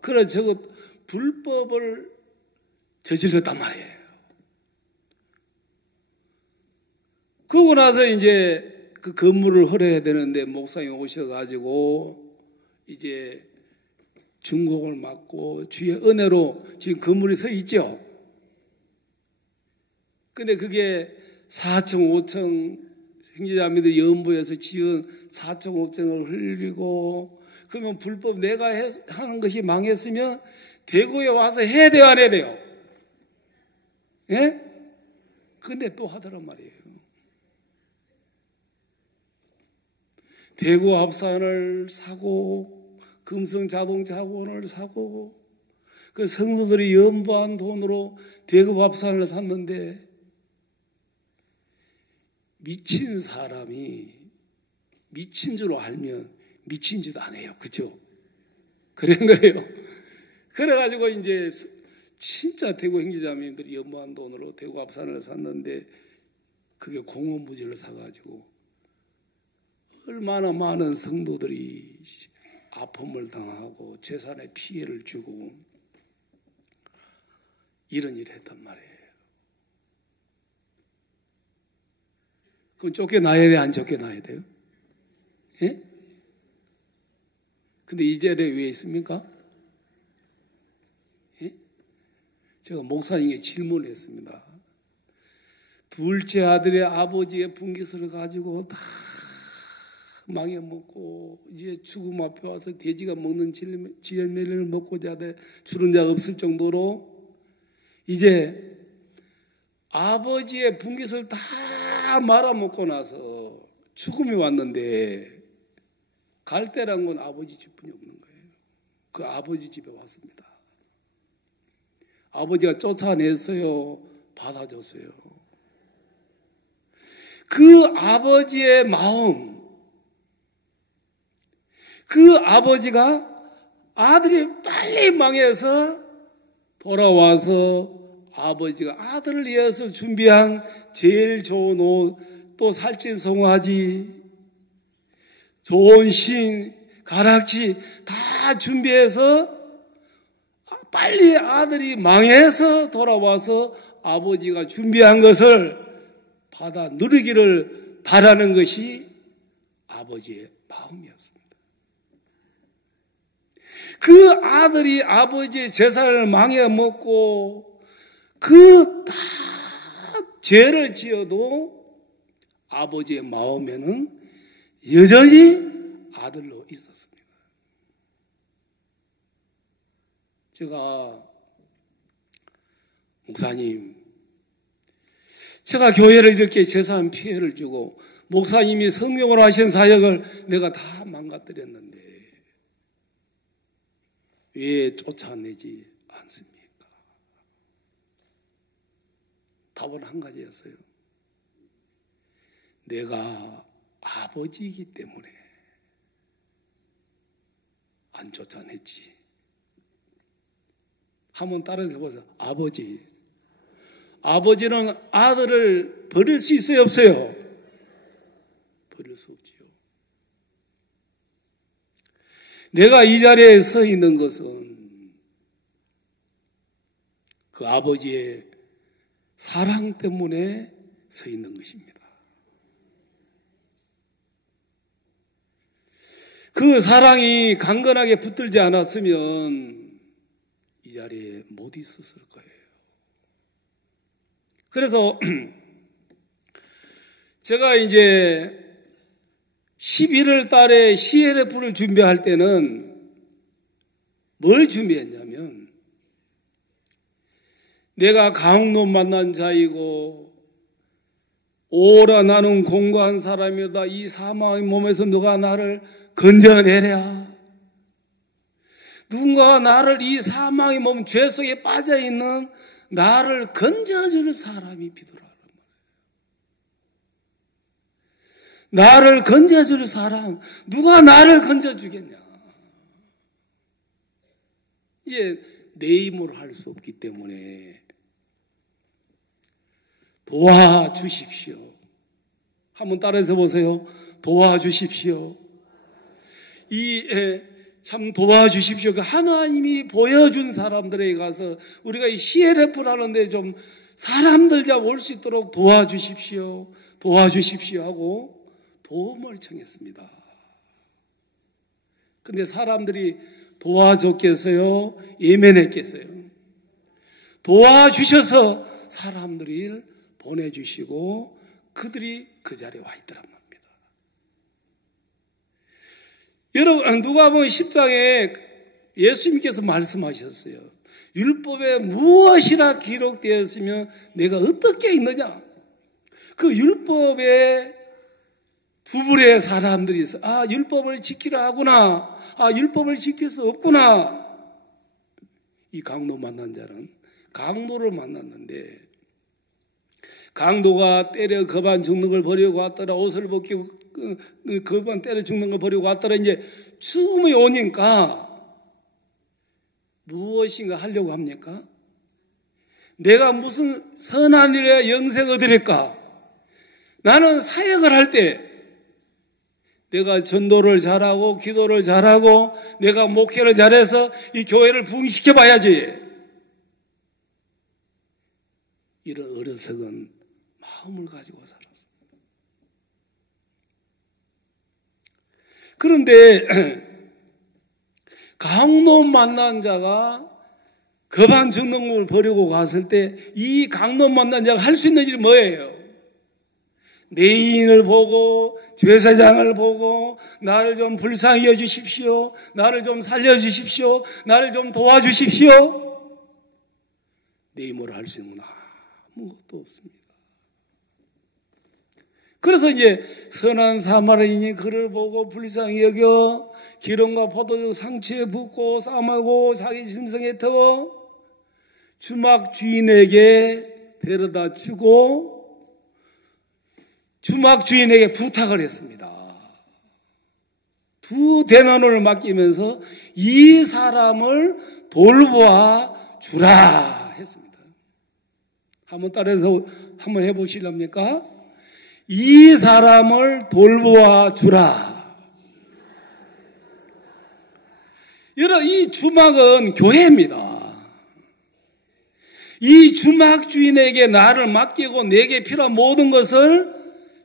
그래서 저거 불법을 저질렀단 말이에요. 그러고 나서 이제 그 건물을 헐어야 되는데 목사님 오셔가지고 이제 중공을 맡고 주의 은혜로 지금 건물이 서 있죠. 근데 그게 4층, 5층 형제자매들 연부에서 지은 4층, 5층을 흘리고 그러면 불법 내가 하는 것이 망했으면 대구에 와서 해야 돼요, 안 해야 돼요? 예? 근데 또 하더란 말이에요. 대구 합산을 사고 금성 자동차 학원을 사고 그 성도들이 연부한 돈으로 대구 합산을 샀는데 미친 사람이 미친 줄 알면 미친 짓 안 해요. 그죠? 그런 거예요. 그래가지고 이제 진짜 대구 형제자매님들이 연부한 돈으로 대구 합산을 샀는데 그게 공원부지를 사가지고 얼마나 많은 성도들이 아픔을 당하고 재산에 피해를 주고 이런 일을 했단 말이에요. 그럼 쫓겨나야 돼, 안 쫓겨나야 돼요? 예? 근데 이 자리에 왜 있습니까? 예? 제가 목사님에게 질문했습니다. 둘째 아들의 아버지의 분깃을 가지고 다 망해먹고 이제 죽음 앞에 와서 돼지가 먹는 지혜멜을 먹고자 돼 주는 자가 없을 정도로 이제 아버지의 분깃을 다 말아먹고 나서 죽음이 왔는데 갈 때란 건 아버지 집뿐이 없는 거예요. 그 아버지 집에 왔습니다. 아버지가 쫓아냈어요? 받아줬어요? 그 아버지의 마음, 그 아버지가 아들이 빨리 망해서 돌아와서 아버지가 아들을 위해서 준비한 제일 좋은 옷, 또 살찐 송아지, 좋은 신, 가락지 다 준비해서 빨리 아들이 망해서 돌아와서 아버지가 준비한 것을 받아 누리기를 바라는 것이 아버지의 마음이었습니다. 그 아들이 아버지의 재산을 망해먹고 그 다 죄를 지어도 아버지의 마음에는 여전히 아들로 있었습니다. 제가 목사님, 제가 교회를 이렇게 재산 피해를 주고 목사님이 성령으로 하신 사역을 내가 다 망가뜨렸는데 왜 쫓아내지 않습니까? 답은 한 가지였어요. 내가 아버지이기 때문에 안 쫓아냈지. 한번 따라서 보세요. 아버지. 아버지는 아들을 버릴 수 있어요, 없어요? 버릴 수 없지요. 내가 이 자리에 서 있는 것은 그 아버지의 사랑 때문에 서 있는 것입니다. 그 사랑이 강건하게 붙들지 않았으면 이 자리에 못 있었을 거예요. 그래서 제가 이제 11월 달에 CLF를 준비할 때는 뭘 준비했냐면 내가 강로 만난 자이고 오라 나는 공고한 사람이다. 이 사망의 몸에서 누가 나를 건져내랴. 누군가 나를 이 사망의 몸, 죄 속에 빠져있는 나를 건져줄 사람이 필요하란 말이에요. 나를 건져줄 사람, 누가 나를 건져주겠냐. 이제 내 힘으로 할 수 없기 때문에 도와주십시오. 한번 따라해서 보세요. 도와주십시오. 참 도와주십시오. 그 하나님이 보여준 사람들에게 가서 우리가 이 CLF를 하는데 좀 사람들 잡아 올 수 있도록 도와주십시오. 도와주십시오 하고 도움을 청했습니다. 근데 사람들이 도와줬겠어요? 예면했겠어요? 도와주셔서 사람들이 보내주시고 그들이 그 자리에 와 있더란 말입니다. 여러분, 누가복음 10장에 예수님께서 말씀하셨어요. 율법에 무엇이라 기록되었으면 내가 어떻게 있느냐? 그 율법에 두 부류의 사람들이 있어. 율법을 지키라 하구나. 율법을 지킬 수 없구나. 이 강도 만난 자는 강도를 만났는데 강도가 때려 거반 죽는 걸 버리고 왔더라. 옷을 벗기고 거반 때려 죽는 걸 버리고 왔더라. 이제 죽음이 오니까 무엇인가 하려고 합니까? 내가 무슨 선한 일에 영생 얻으릴까? 나는 사역을 할 때 내가 전도를 잘하고 기도를 잘하고 내가 목회를 잘해서 이 교회를 부흥시켜 봐야지. 이런 어리석은 마음을 가지고 살았습니다. 그런데 강도 만난 자가 거반 죽는 걸 버리고 갔을 때 이 강도 만난 자가 할 수 있는 일이 뭐예요? 내 인을 보고 제사장을 보고 나를 좀 불쌍히 여주십시오. 나를 좀 살려주십시오. 나를 좀 도와주십시오. 내 힘으로 할 수 있는 건 아무것도 없습니다. 그래서 이제 선한 사마리아인이 그를 보고 불쌍히 여겨 기름과 포도주 상처에 붓고 싸매고 자기 짐승에 태워 주막 주인에게 데려다 주고 주막 주인에게 부탁을 했습니다. 2데나리온을 맡기면서 이 사람을 돌보아 주라 했습니다. 한번 따라서 한번 해보시렵니까? 이 사람을 돌보아 주라. 여러분, 이 주막은 교회입니다. 이 주막 주인에게 나를 맡기고 내게 필요한 모든 것을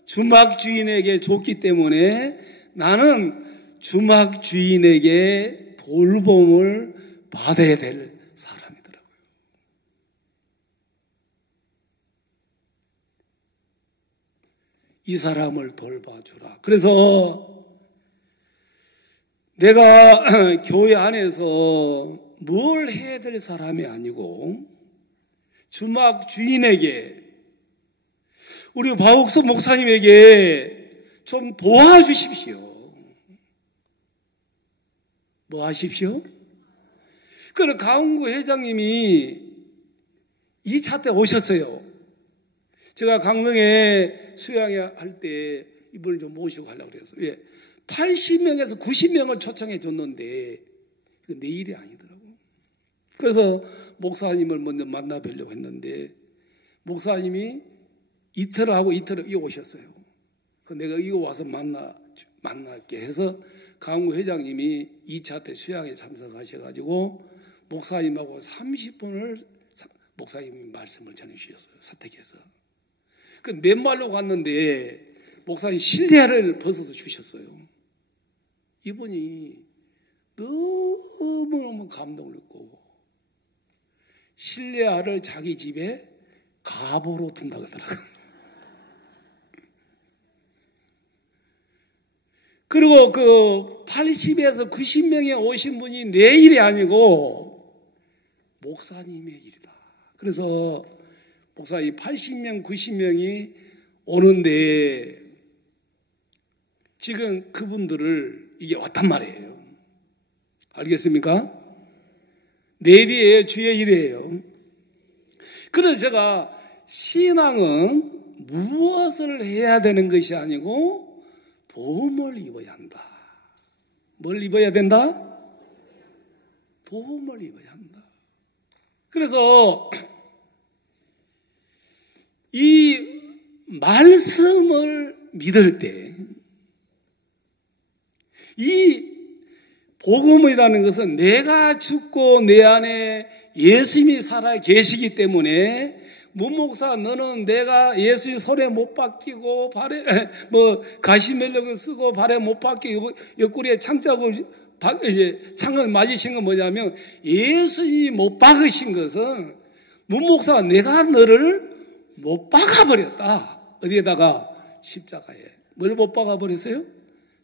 주막 주인에게 줬기 때문에 나는 주막 주인에게 돌봄을 받아야 될 사람이더라고요. 이 사람을 돌봐주라. 그래서 내가 교회 안에서 뭘 해야 될 사람이 아니고 주막 주인에게 우리 박옥수 목사님에게 좀 도와주십시오. 뭐 하십시오? 그래 강원구 회장님이 2차 때 오셨어요. 제가 강릉에 수양회 때 이분을 좀 모시고 가려고 그랬어요. 예. 80명에서 90명을 초청해 줬는데 이거 내 일이 아니더라고요. 그래서 목사님을 먼저 만나 뵈려고 했는데 목사님이 이틀을 하고 이틀을 오셨어요. 내가 이거 와서 만날게 해서 강구 회장님이 2차 때 수양에 참석하셔가지고 목사님하고 30분을 목사님이 말씀을 전해주셨어요. 사택해서. 그 맨발로 갔는데 목사님 실내화를 벗어서 주셨어요. 이분이 너무너무 감동을 했고 실내화를 자기 집에 가보로 둔다고 하더라고요. 그리고 그 80에서 90명에 오신 분이 내 일이 아니고 목사님의 일이다. 그래서 목사님 80명, 90명이 오는데 지금 그분들을 이게 왔단 말이에요. 알겠습니까? 내일이에요. 주의 일이에요. 그래서 제가 신앙은 무엇을 해야 되는 것이 아니고 도움을 입어야 한다. 뭘 입어야 된다? 도움을 입어야 한다. 그래서 이 말씀을 믿을 때 이 복음이라는 것은 내가 죽고 내 안에 예수님이 살아 계시기 때문에 문목사 너는 내가 예수님 손에 못 박히고 발에 가시면력을 쓰고 발에 못 박히고 옆구리에 창을 맞으신 건 뭐냐면 예수님이 못 박으신 것은 문목사가 내가 너를 못 박아버렸다. 어디에다가? 십자가에. 뭘 못 박아버렸어요?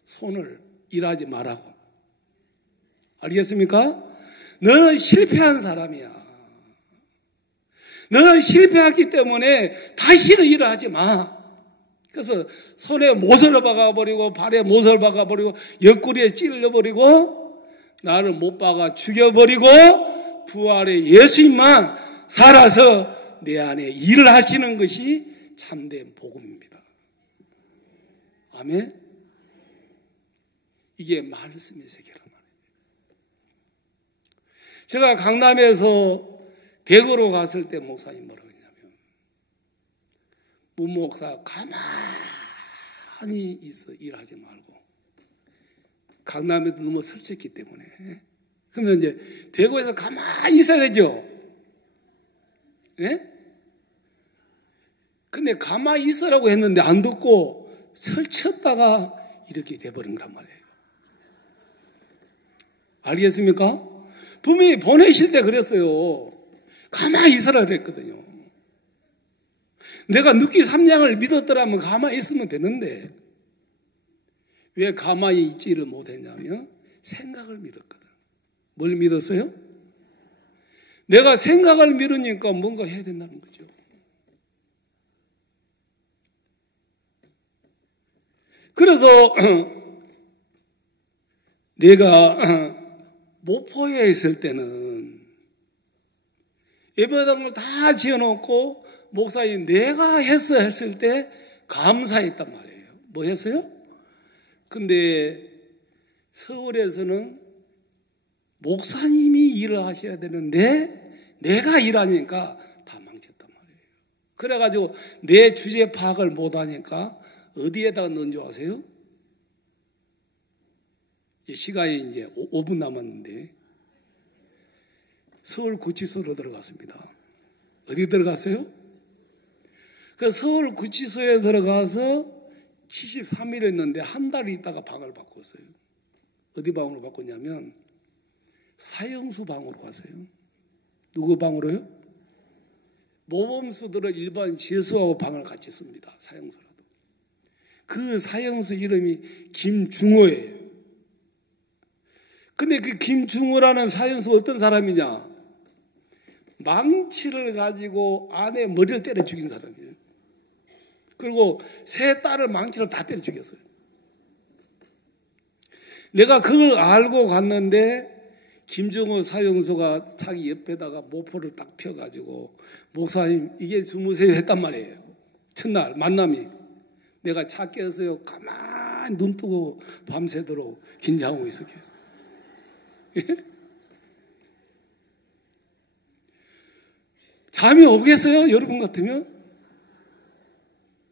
손을 일하지 말라고. 알겠습니까? 너는 실패한 사람이야. 너는 실패했기 때문에 다시는 일을 하지 마. 그래서 손에 못을 박아버리고 발에 못을 박아버리고 옆구리에 찔러버리고 나를 못 박아 죽여버리고 부활의 예수님만 살아서 내 안에 일을 하시는 것이 참된 복음입니다. 아멘? 이게 말씀의 세계란 말이에요. 제가 강남에서 대구로 갔을 때 목사님 뭐라고 했냐면 문목사 가만히 있어 일하지 말고 강남에도 너무 설쳤기 때문에 그러면 이제 대구에서 가만히 있어야 되죠. 예? 근데 가만히 있으라고 했는데 안 듣고 설쳤다가 이렇게 돼버린 거란 말이에요. 알겠습니까? 분명히 보내실 때 그랬어요. 가만히 있으라 그랬거든요. 내가 느끼 3장을 믿었더라면 가만히 있으면 되는데 왜 가만히 있지를 못했냐면 생각을 믿었거든. 뭘 믿었어요? 내가 생각을 믿으니까 뭔가 해야 된다는 거죠. 그래서 내가 목포에 있을 때는 예배당을 다 지어놓고 목사님 내가 했을 때 감사했단 말이에요. 뭐 했어요? 근데 서울에서는 목사님이 일을 하셔야 되는데 내가 일하니까 다 망쳤단 말이에요. 그래가지고 내 주제 파악을 못하니까 어디에다가 넣은 줄 아세요? 시간이 이제 5분 남았는데 서울구치소로 들어갔습니다. 어디 들어갔어요? 그 서울구치소에 들어가서 73일 했는데 한 달 있다가 방을 바꿨어요. 어디 방으로 바꿨냐면 사형수 방으로 갔어요. 누구 방으로요? 모범수들은 일반 재수하고 방을 같이 씁니다. 사형수라도. 그 사형수 이름이 김중호예요. 근데 그 김중호라는 사형수 어떤 사람이냐? 망치를 가지고 아내 머리를 때려 죽인 사람이에요. 그리고 세 딸을 망치로 다 때려 죽였어요. 내가 그걸 알고 갔는데 김정호 사형수가 자기 옆에다가 모포를 딱 펴가지고 목사님 이게 주무세요 했단 말이에요. 첫날 만남이. 내가 차 깨서요 가만히 눈 뜨고 밤새도록 긴장하고 있었겠어요. 잠이 오겠어요? 여러분 같으면?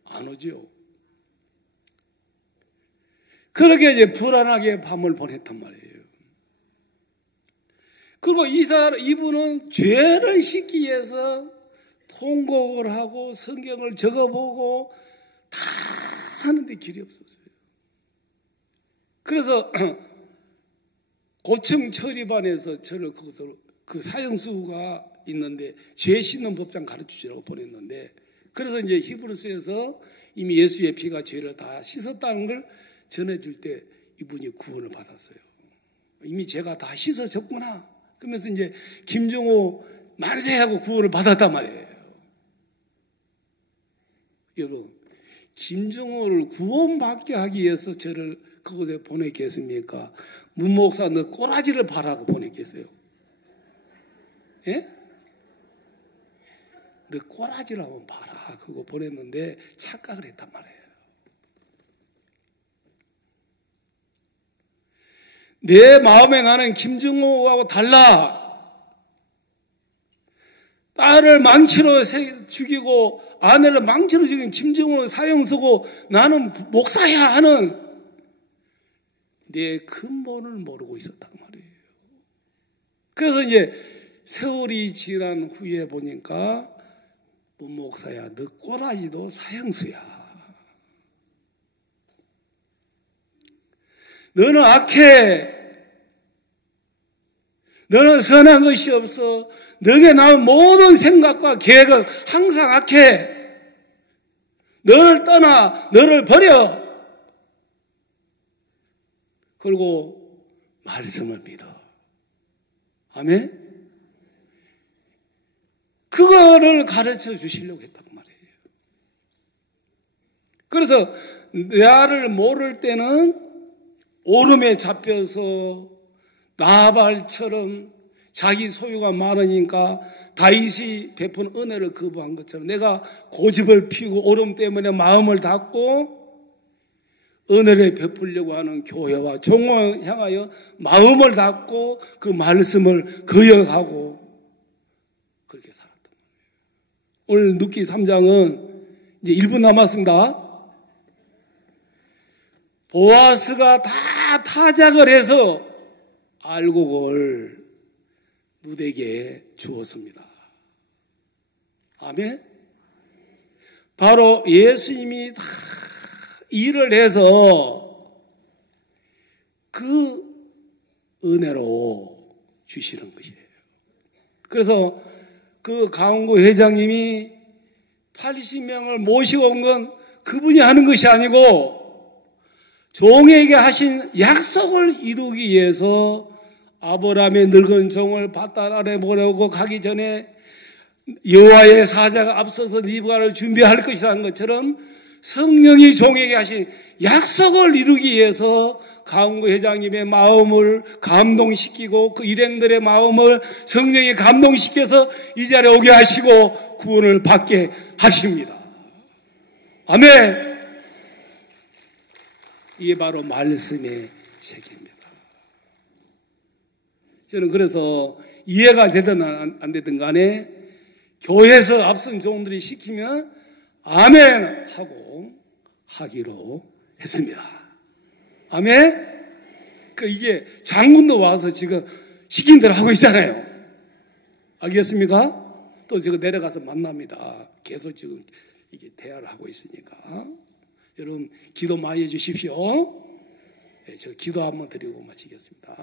안 오죠. 그렇게 이제 불안하게 밤을 보냈단 말이에요. 그리고 이분은 죄를 씻기 위해서 통곡을 하고 성경을 적어보고 다 하는데 길이 없었어요. 그래서 고층 처리반에서 저를 거기서 그 사형수가 있는데 죄 씻는 법장 가르치시라고 보냈는데 그래서 이제 히브리서에서 이미 예수의 피가 죄를 다 씻었다는 걸 전해줄 때 이분이 구원을 받았어요. 이미 죄가 다 씻어졌구나. 그러면서 이제 김정호 만세하고 구원을 받았단 말이에요. 여러분, 김정호를 구원받게 하기 위해서 저를 그곳에 보냈겠습니까? 문목사 너 꼬라지를 봐라고 보냈겠어요? 예? 너 꼬라지를 한번 봐라 그거 보냈는데 착각을 했단 말이에요. 내 마음에 나는 김정호하고 달라. 딸을 망치로 죽이고 아내를 망치로 죽인 김정호를 사형쓰고 나는 목사야 하는 내 근본을 모르고 있었단 말이에요. 그래서 이제 세월이 지난 후에 보니까 목사야 너 꼬라지도 사형수야. 너는 악해. 너는 선한 것이 없어. 너에게 나온 모든 생각과 계획은 항상 악해. 너를 떠나, 너를 버려. 그리고 말씀을 믿어. 아멘? 그거를 가르쳐 주시려고 했단 말이에요. 그래서 나를 모를 때는 오름에 잡혀서 나발처럼 자기 소유가 많으니까 다윗이 베푼 은혜를 거부한 것처럼 내가 고집을 피우고 오름 때문에 마음을 닫고 은혜를 베풀려고 하는 교회와 종을 향하여 마음을 닫고 그 말씀을 거역하고 그렇게 살았단 말이에요. 오늘 룻기 3장은 이제 1분 남았습니다. 보아스가 다 타작을 해서 알곡을 룻에게 주었습니다. 아멘? 바로 예수님이 다 일을 해서 그 은혜로 주시는 것이에요. 그래서 그 강원구 회장님이 80명을 모시고 온 건 그분이 하는 것이 아니고 종에게 하신 약속을 이루기 위해서 아브라함의 늙은 종을 밧달 아래 보내고 가기 전에 여호와의 사자가 앞서서 니브가를 준비할 것이라는 것처럼 성령이 종에게 하신 약속을 이루기 위해서 강원구 회장님의 마음을 감동시키고 그 일행들의 마음을 성령이 감동시켜서 이 자리에 오게 하시고 구원을 받게 하십니다. 아멘. 이게 바로 말씀의 세계입니다. 저는 그래서 이해가 되든 안 되든 간에 교회에서 앞선 종들이 시키면 아멘 하고 하기로 했습니다. 아멘? 이게 장군도 와서 지금 시킨 대로 하고 있잖아요. 알겠습니까? 또 지금 내려가서 만납니다. 계속 지금 이게 대화를 하고 있으니까. 여러분 기도 많이 해주십시오. 네, 제가 기도 한번 드리고 마치겠습니다.